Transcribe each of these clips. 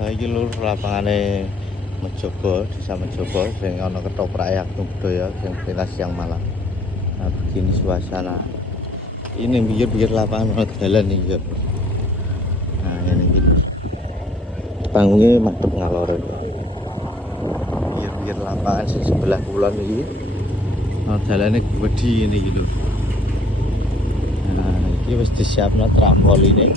Iki lur lapangane Mejobo, Desa Mejobo sing ana ketoprak Ageng Budaya sing pentas siang malam. Nah, begini suasana. Ini pinggir-pinggir lapangan ana dalan iki. Nah, ini iki. Panggungnya madhep ngalor iki. Pinggir-pinggir lapangan sing sebelah kulon iki. Ana dalane gedhi ngene iki lho. Nah, iki wis disiapno trampoline.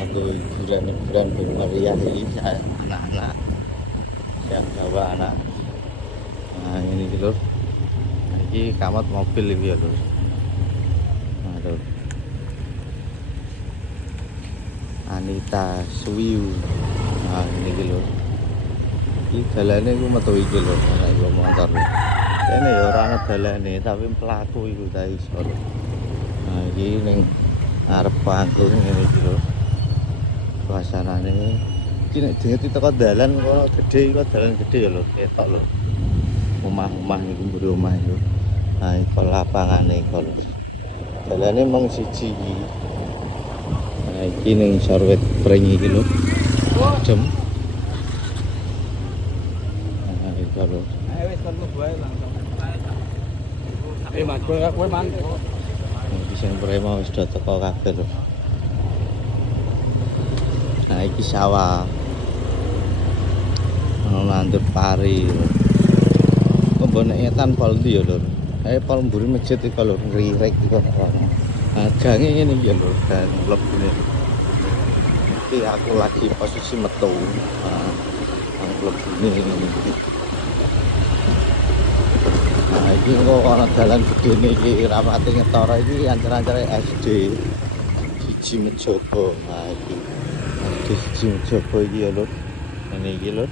Untuk hiburan-hiburan bermeriah ini anak-anak yang bawa anak. Nah ini lur, ini kamot mobil ini ya lur. Nah lur, Anita Suwiu. Nah ini lur, ini jalannya itu metu iki lur, anak ibu motor lur. Ini ya orang jalannya tapi pelaku itu tadi sore. Nah ini neng ngarep panggung ini lur. Suasanane iki nek dadi teko dalan kono gedhe iku dalan gedhe ya lho ketok lho. Omah-omah niku mburi omah iku. Nah, iku lapangane iku lho. Dalane mung siji iki. Nah, iki ning sorwet pring iki lho. Jam. Nah, iku lho. Ayo wis kon mlebu ae langsung. Mas kowe man. Iki sing prema wis do teko kabeh lho. Nah, iki sawah. Ono nandur pari. Kebon etan pol ndi ya, Lur. Pol mburi masjid iki lho, rirek iki kok. Nah, gange ngene iki lho, dan mlebune. Iki aku lagi posisi metu. Nah, mlebune ngene iki. Nah, iki kok ana dalan gedene iki rapate ngetara iki ancer-ancere SD. Siji Mejobo. Nah, iki SD Mejobo iki ya lur. Ini iki lur.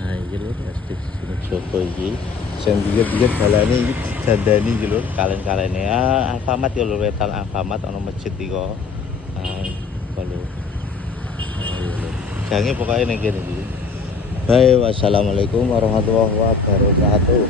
Nah iki lur SD Mejobo iki. Sing pinggir-pinggir dalane iki dijandani iki lur, kalen-kalene. Alfamart ya lur, wetan Alfamart ana masjid iki. Nah, iki lur. Jange pokoke ning kene iki. Baik, wassalamualaikum warahmatullahi wabarakatuh.